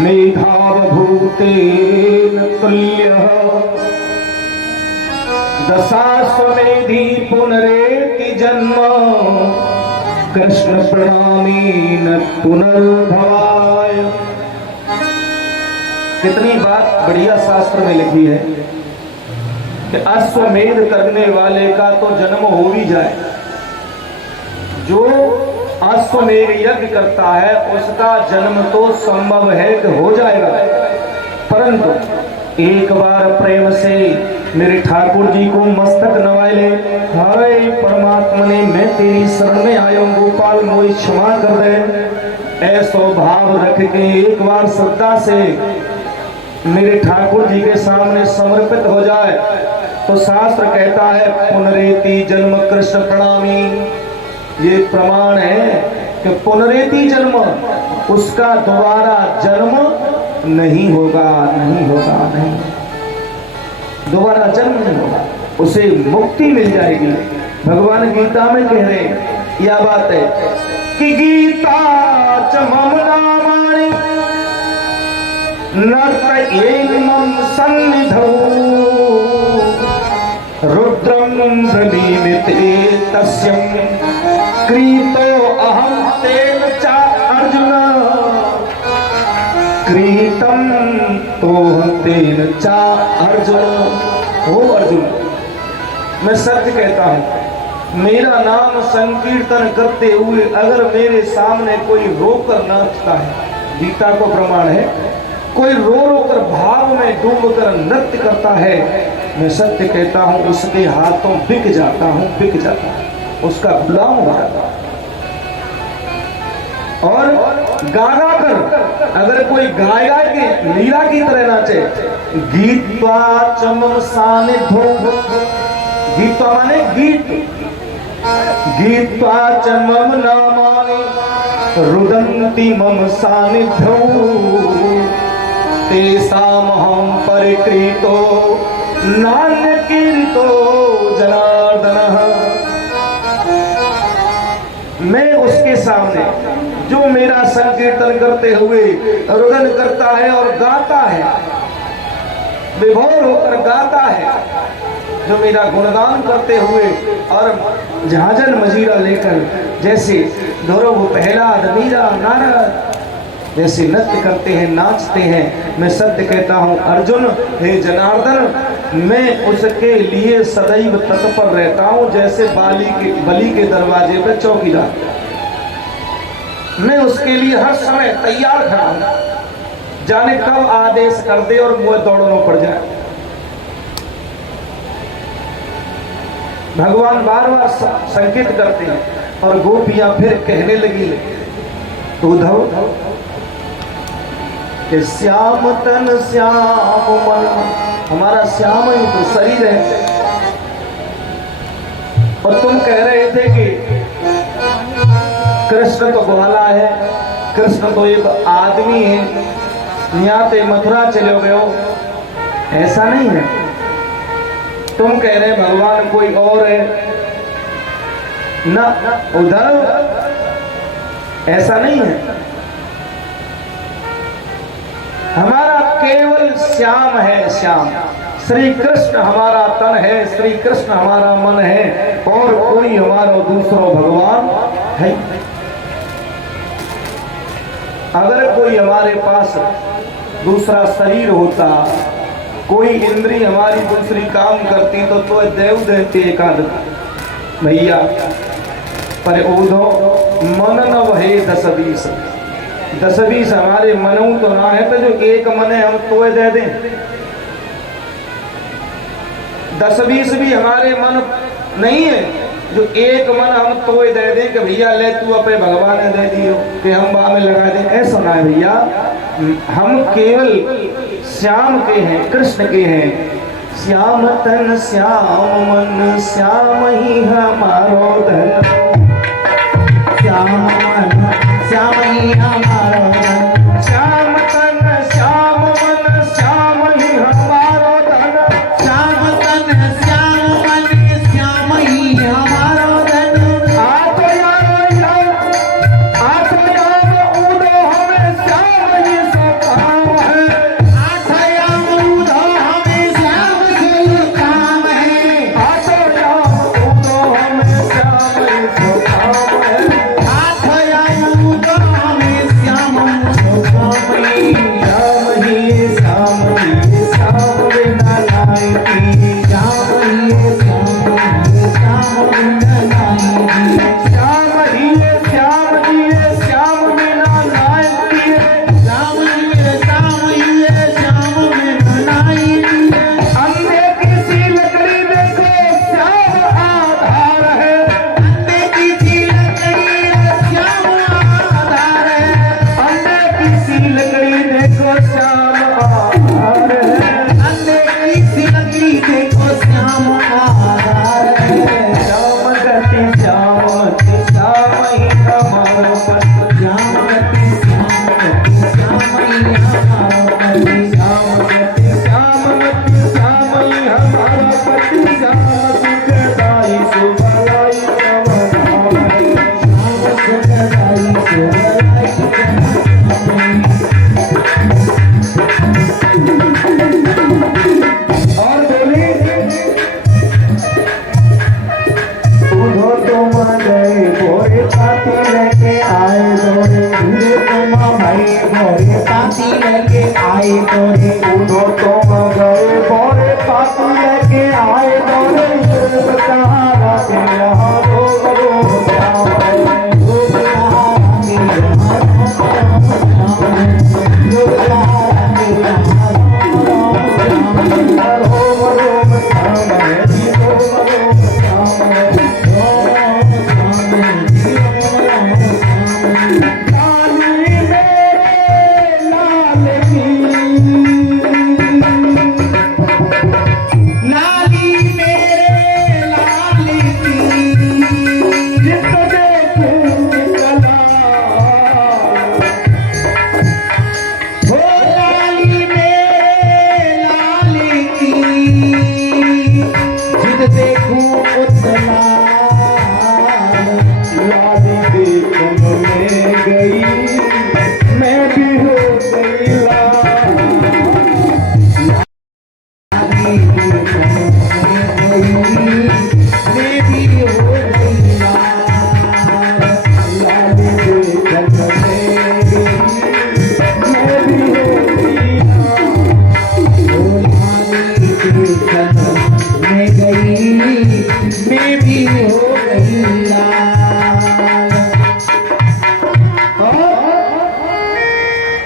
मेधावभूतेन तुल्यः दशाश्वमेधी पुनरेति जन्म कृष्ण प्रणामेन पुनर्भवाय। कितनी बात बढ़िया शास्त्र में लिखी है कि अश्वमेध करने वाले का तो जन्म हो ही जाए। जो अश्वमेध यज्ञ करता है उसका जन्म तो संभव है कि हो जाएगा, परंतु एक बार प्रेम से मेरे ठाकुर जी को मस्तक नवाए ले, हाय परमात्मा ने मैं तेरी शरण में आया हूं गोपाल मोहि क्षमा कर दे, ऐसा भाव रख के एक बार श्रद्धा से मेरे ठाकुर जी के सामने समर्पित हो जाए तो शास्त्र कहता है पुनरेति जन्म कृष्ण प्रणामी। ये प्रमाण है कि पुनरेति जन्म, उसका दोबारा जन्म नहीं होगा, नहीं होगा, नहीं, दोबारा जन्म नहीं होगा, उसे मुक्ति मिल जाएगी। भगवान गीता में कह रहे हैं यह बात है कि गीता च मम नामानि नर्तयेमं सन्निधौ रुद्रं ब्रवीमिते तस्यं क्रीतो अहं तेन च अर्जुन क्रीतं तो तेन च अर्जुन। हो अर्जुन, मैं सत्य कहता हूं, मेरा नाम संकीर्तन करते हुए अगर मेरे सामने कोई रोकर नाचता है, गीता को प्रमाण है, कोई रो रो कर भाव में डूब कर नृत्य करता है, मैं सत्य कहता हूं उसके हाथों बिक जाता हूं, बिक जाता हूं, उसका गुलाम हो जाता हूं। और गागा कर अगर कोई गायगा के लीला की तरह नाचे, गीतवा चमम सानिध्यो, गीतवा माने गीत, गीतवा चमम नामानि रुदन्ति मम सानिध्यौ तेषामहं परिकृतो नान्यकीर्तो जनार्दनः। मैं उसके सामने जो मेरा संकीर्तन करते हुए रुदन करता है और गाता है, विभोर होकर गाता है, जो मेरा गुणगान करते हुए और झांझन मजीरा लेकर जैसे ध्रुव प्रहलाद मीरा नारद जैसे नृत्य करते हैं, नाचते हैं, मैं सत्य कहता हूं अर्जुन, हे जनार्दन, मैं उसके लिए सदैव तत्पर रहता हूं जैसे बलि के दरवाजे पर चौकीदार। मैं उसके लिए हर समय तैयार खड़ा हूं, जाने कब आदेश कर दे और मुझे दौड़ना पड़ जाए। भगवान बार बार संकेत करते हैं और गोपियां फिर कहने लगी उद्धव कि श्याम तन श्याम मन, हमारा श्याम ही तो शरीर है, और तुम कह रहे थे कि कृष्ण तो ग्वाला है, कृष्ण तो एक आदमी है, यहाँ पे मथुरा चले गए हो, ऐसा नहीं है। तुम कह रहे भगवान कोई और है ना, उधर ऐसा नहीं है। हमारा केवल श्याम है, श्याम श्री कृष्ण हमारा तन है, श्री कृष्ण हमारा मन है, और कोई हमारा दूसरा भगवान है। अगर कोई हमारे पास दूसरा शरीर होता, कोई इंद्री हमारी दूसरी काम करती तो देव देते एकाद भैया, पर ओधो मन न वहे 10-20, 10-20 हमारे मनऊ तो ना है, तो जो एक मन है हम तो दे दें। 10-20 भी हमारे मन नहीं है, जो एक मन हम तो दे दें कि भैया ले तू अपने भगवान ने दे दियो कि हम बाह में लगा दें, ऐसा ना है भैया। हम केवल श्याम के हैं, कृष्ण के हैं। श्याम तन श्याम मन श्याम ही हमारो धन, श्याम मन श्याम ही हमारो धन, श्याम तन श्याम मन श्याम ही हमारो धन, श्याम तन श्याम मन श्याम ही हमारो धन। आत्मा उदो हमें श्याम ही सपा साथी लेके आए तोरे उधो तुम गए बोरे साथी लेके आए बोरे सहारा के यहाँ तो करो श्याम है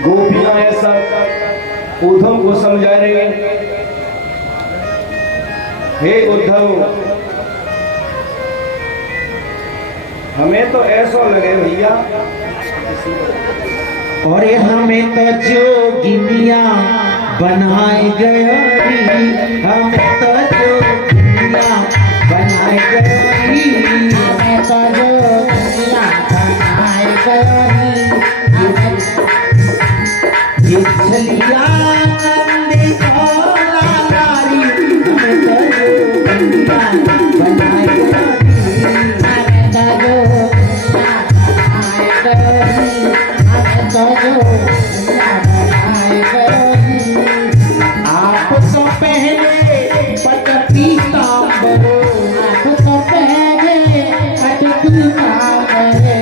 गोपियां ऐसा उद्धव को समझा रहे हैं, हे उद्धव हमें तो ऐसा लगे भैया और हमें तो जोगिनिया बनाए गई, हमें तो जोगिनिया बनाए गई, हमें तो जोगिनिया बनाए गई, ये छलिया नंदी भोला नारी, हमें तो जोगिनिया बनाए गई, हमें तो जोगिनिया बनाए गई, हमें तो जोगिनिया बनाए गई। आप तो पहले पट पीतांबरो, आप तो पहले पट पीतांबरो,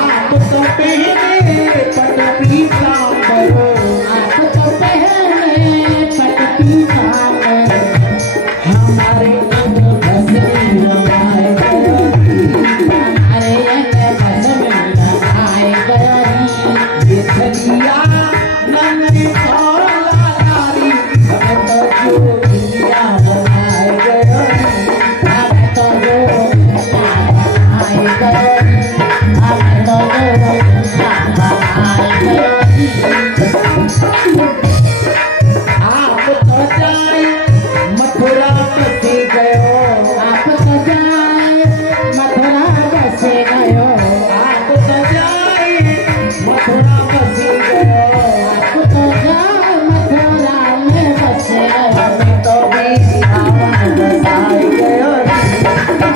आप तो पहले पट पीतांबरो, आप तो पहले पट पीतांबरो, हमारे अंग बस में रमाए गई, हमारे अंग बस में रमाए गई, ये छलिया नंदी भोला नारी, हमें तो जोगिनिया बनाए गई, हमें तो जोगिनिया बनाए गई, हमें तो जोगिनिया बनाए गई। आप तो जाए मथुरा बसे गयो, आप तो जाए मथुरा बसे गयो, आप तो जाए मथुरा बसे गयो, आप तो जाए मथुरा में बसे गयो, हमें तो वृंदावन बसाए गयो, वृंदावन बसाए गयो, हमें तो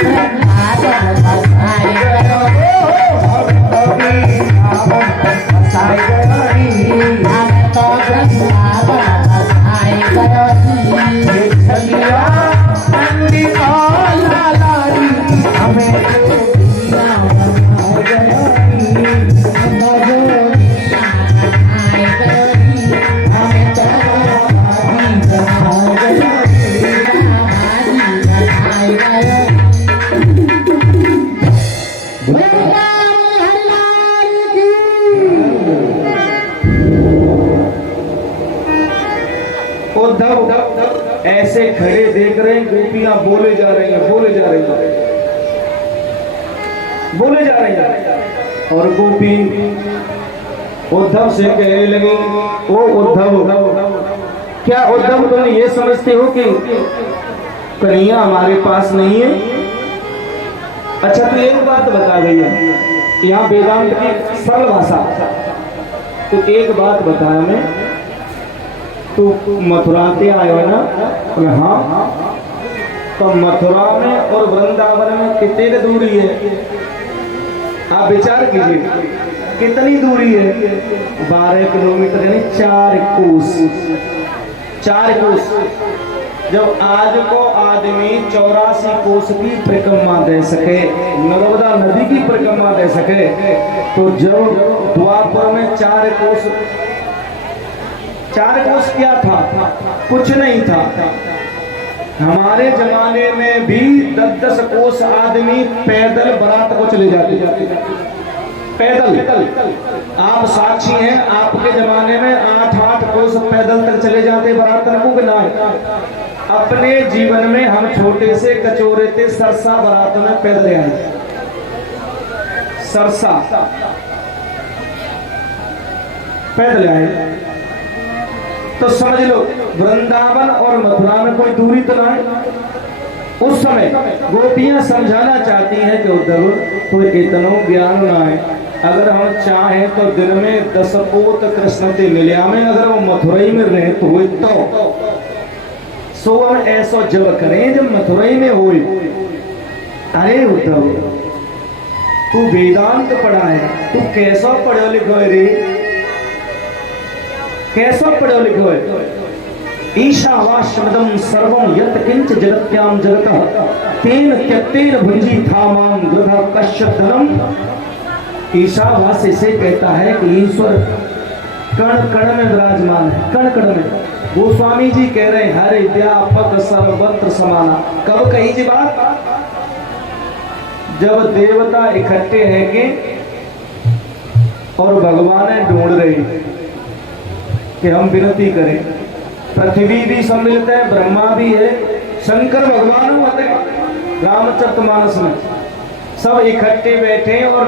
वृंदावन बसाए गयो, हमें तो वृंदावन बसाए गयो। ये छलिया नंदी भोला नारी, हमें जोगिनिया बनाए गई, हमें तो जोगिनिया बनाए गई, हमें तो राधाजी बनाए गई, राधाजी बनाए गई। उद्धव ऐसे खड़े देख रहे हैं, गोपियां बोले जा रही हैं, बोले जा रही हैं, बोले जा रही हैं, और गोपी उद्धव से कहने लगी, ओ उद्धव क्या उद्धव तुम ये समझते हो कि कन्हैया हमारे पास नहीं है? अच्छा तो एक बात बता भैया, यहाँ वेदांत की सरल भाषा, तो एक बात बता हमें, तू मथुरा से आयो है ना? बोले हाँ। तो मथुरा में और वृंदावन में कितनी दूरी है? आप विचार कीजिए कितनी दूरी है? 12 किलोमीटर यानी 4 कोस, 4 कोस। जब आज को आदमी 84 कोस की परिक्रमा दे सके, नर्मदा नदी की परिक्रमा दे सके, तो जब द्वापर में 4 कोस क्या था? कुछ नहीं था। हमारे जमाने में भी 10-10 कोस आदमी पैदल बारात को चले जाते पैदल। आप साक्षी हैं, आपके जमाने में 8-8 कोस पैदल तक चले जाते बारात को कि ना। अपने जीवन में हम छोटे से कचोरे थे, सरसा बारात में पैदल आए। सरसा पैदल आए तो समझ लो वृंदावन और मथुरा में कोई दूरी तो ना है। उस समय गोपियां समझाना चाहती हैं कि उद्धव कोई इतना ज्ञान ना है। अगर हम चाहें तो दिन में 10 पोत कृष्ण ते मिलिया में, अगर वो मथुराई में रहे तो सो हम ऐसा जब करें जब मथुराई में हो। अरे उद्धव तू वेदांत पढ़ा है, तू कैसा पढ़ो लिखो रे? कैसा पढ़ो लिखो है? ईशावास्यमिदं सर्वं यत् किंच जगत्यां जगतः तेन त्यक्तेन भुंजी थामां गृहा कश्यप धनम। ईशावास्य से कहता है कि ईश्वर कण कण में विराजमान है, कण कण में। गोस्वामी जी कह रहे हैं हर व्यापक सर्वत्र समाना। कब कही जी बात? जब देवता इकट्ठे हैं कि और भगवान ढूंढ रहे कि हम विनती करें। पृथ्वी भी सम्मिलित है, ब्रह्मा भी है, शंकर भगवान होते रामचरितमानस में सब इकट्ठे बैठे और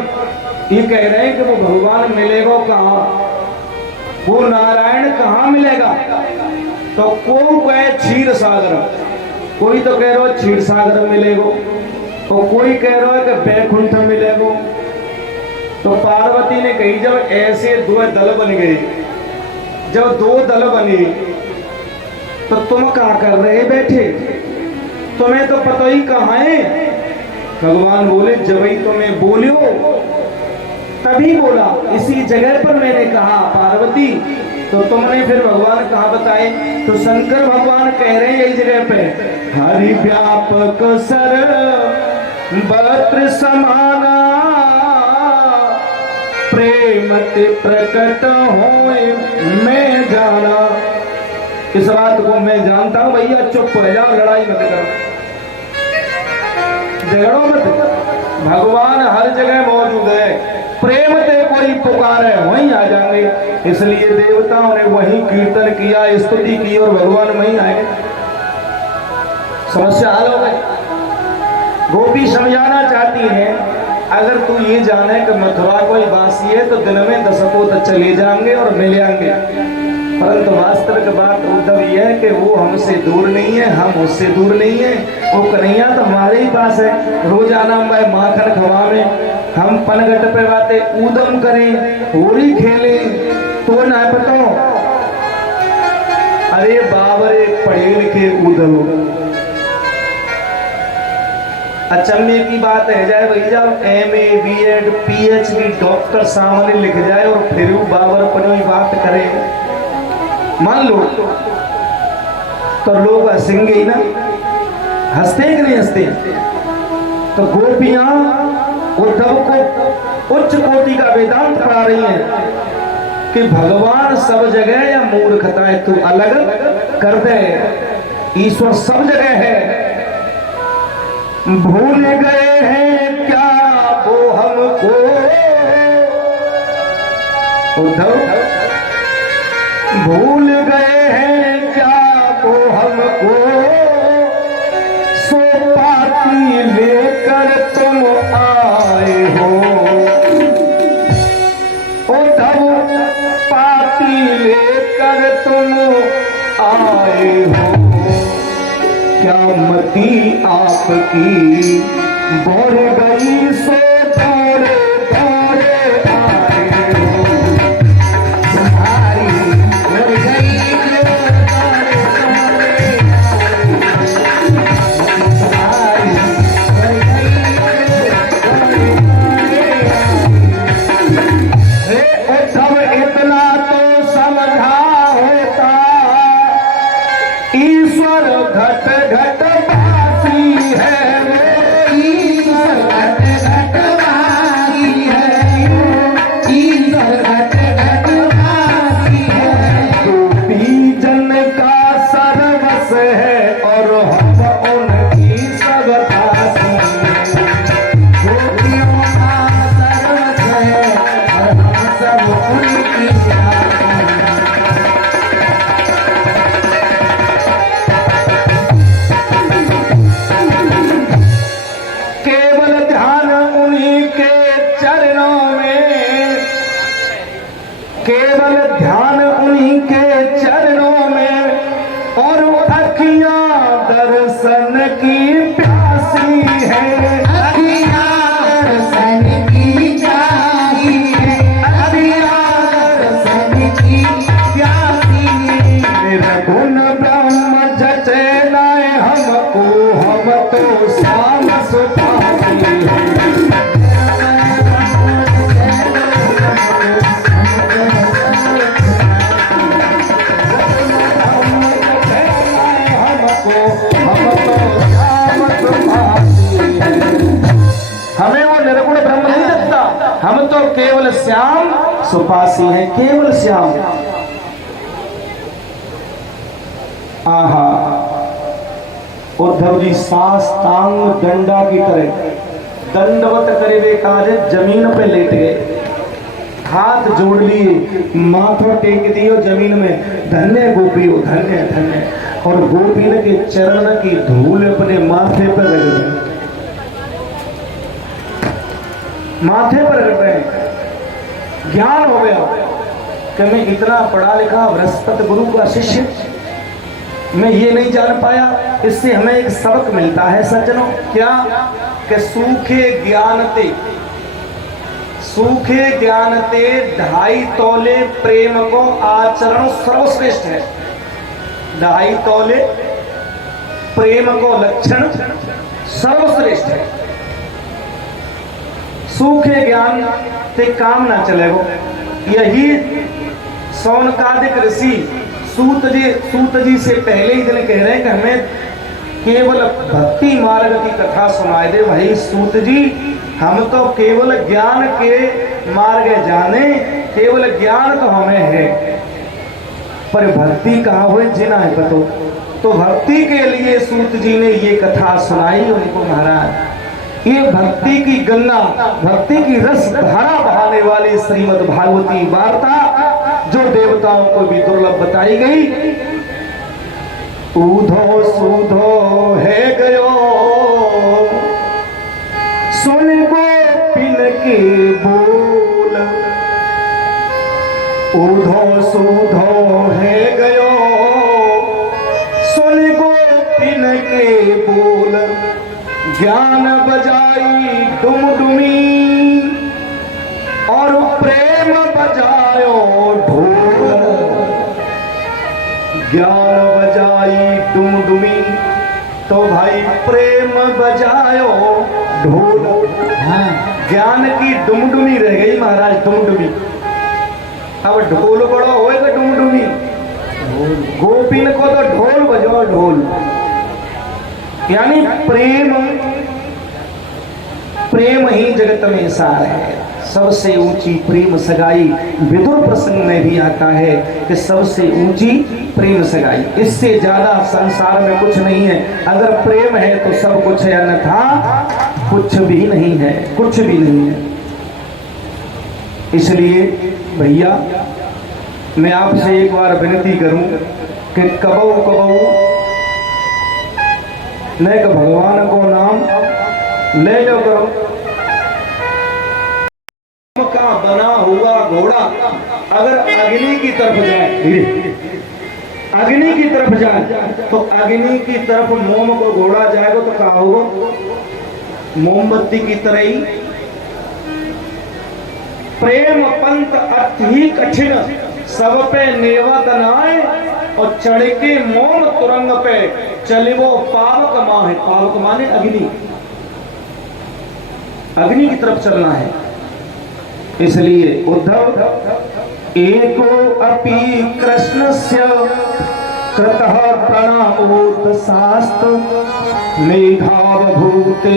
ये कह रहे हैं कि वो भगवान मिलेगा कहाँ, वो नारायण कहाँ मिलेगा? तो को कहे क्षीर सागर, कोई तो कह रहा है क्षीर सागर मिलेगा, तो कोई कह रहा है कि बैकुंठ मिलेगा। तो पार्वती ने कही जब ऐसे 2 दल बन गए, जब 2 दल बने तो तुम क्या कर रहे बैठे? तुम्हें तो पता ही कहाँ है। भगवान बोले जब ही तुम्हें बोलियो तभी बोला, इसी जगह पर मैंने कहा पार्वती। तो तुमने फिर भगवान कहाँ बताए? तो शंकर भगवान कह रहे हैं यही जगह पे हरि व्यापक सर्वत्र समाना प्रेम ते प्रकट होए मैं जाना। इस बात को मैं जानता हूं, भैया चुप रह जाओ, लड़ाई मत करो, झगड़ो मत। भगवान हर जगह मौजूद है, प्रेम ते कोई पुकारे वहीं आ जाएंगे। इसलिए देवताओं ने वहीं कीर्तन किया, स्तुति की और भगवान वहीं आए। समस्या हल हो गई। गोपी समझाना चाहती है अगर तू ये जाने कि मथुरा कोई वासी है तो दिन में 10 पोत चले जाएंगे और मिल जाएंगे, परंतु वास्तविक बात उद्धव यह है कि वो हमसे दूर नहीं है, हम उससे दूर नहीं है। वो कन्हैया तो हमारे ही पास है, रोजाना मैं माखन खवावे, हम पनघट पे बातें ऊधम करें, होली खेले तो ना पता। अरे बाबरे पढ़े लिखे उद्धव, अचंभे की बात है जाए भैया MA BEd PhD डॉक्टर सामने लिख जाए और फिर वो बाबर पनी बात करे, मान लो तो लोग हंसेंगे ही ना, हंसते कि नहीं हंसते? तो गोपियां उद्धव को उच्च कोटि का वेदांत पढ़ा रही हैं कि भगवान सब जगह या मूर्खता है तू अलग कर दे, ईश्वर सब जगह है। भूल गए हैं क्या वो हमको उद्धव, भूल गए हैं क्या वो हमको, सो पाती लेकर तुम आए हो उद्धव, पाती लेकर तुम आए हो। क्या मती आपकी बढ़ गई सो दौड़े दौड़े आए हो, तुम्हारी बढ़ गई जो दौड़े दौड़े तुम्हारी बढ़ गई उद्धव इतना तो समझा होता ईश्वर घट केवल श्याम सुपासी है, केवल श्याम। आहा, उद्धव जी सास तांग डंडा की तरह दंडवत करे वे काज जमीन पे लेट गए, हाथ जोड़ लिए, माथा टेक दियो जमीन में, धन्य गोपी हो, धन्य धन्य। और गोपी के चरण की धूल अपने माथे पर रख रहे, माथे पर रख रहे हैं। ज्ञान हो गया कि मैं इतना पढ़ा लिखा बृहस्पति गुरु का शिष्य, मैं ये नहीं जान पाया। इससे हमें एक सबक मिलता है सज्जनों, क्या कि सूखे ज्ञान ते 2.5 तोले प्रेम को आचरण सर्वश्रेष्ठ है। 2.5 तोले प्रेम को लक्षण सर्वश्रेष्ठ है। सूखे ज्ञान ते काम ना चलेगो। यही सौनकादिक ऋषि सूत जी से पहले ही दिन कह रहे हैं कि हमें केवल भक्ति मार्ग की कथा सुनाए दे। भाई सूत जी, हम तो केवल ज्ञान के मार्ग जाने, केवल ज्ञान तो हमें है, पर भक्ति कहाँ हुए जिना है पतो। तो भक्ति के लिए सूत जी ने ये कथा सुनाई उनको। महाराज, ये भक्ति की गंगा, भक्ति की रस धारा बहाने वाली श्रीमद् भागवती वार्ता जो देवताओं को भी दुर्लभ बताई गई। ऊधो सूधो है गयो सुन गोपिन के बोल, ऊधो सूधो है गयो सुन गोपिन के बोल, ज्ञान बजाई डुमडुमी और प्रेम बजायो ढोल। ज्ञान बजाई डुमडुमी तो भाई प्रेम बजायो ढोल। ज्ञान की डुमडुमी रह गई महाराज, डुमडुमी। अब ढोल बड़ा होएगा डुमडुमी, गोपिन को तो ढोल बजाओ ढोल। यानी प्रेम ही जगत में सार है। सबसे ऊंची प्रेम सगाई विदुर प्रसंग में भी आता है कि सबसे ऊंची प्रेम सगाई, इससे ज्यादा संसार में कुछ नहीं है। अगर प्रेम है तो सब कुछ है, अन्यथा कुछ भी नहीं है, कुछ भी नहीं है। इसलिए भैया मैं आपसे एक बार विनती करूं कि कबऊ नहीं कि भगवान को नाम ले लो करो। का बना हुआ घोड़ा अगर अग्नि की तरफ जाए, अग्नि की तरफ जाए तो अग्नि की तरफ मोम को घोड़ा जाएगा तो क्या होगा? मोमबत्ती की तरह ही। प्रेम पंथ अति कठिन सब पे नेवत नाय, और चढ़ के मोम तुरंग पे चलिवो पावक माहे। पावक माने अग्नि, अग्नि की तरफ चलना है। इसलिए उद्धव एको अपि कृष्णस्य कृतः प्रणामोत शास्त्र मेधावभूतेन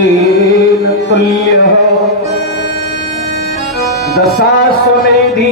तुल्यः दशाश्वमेधि।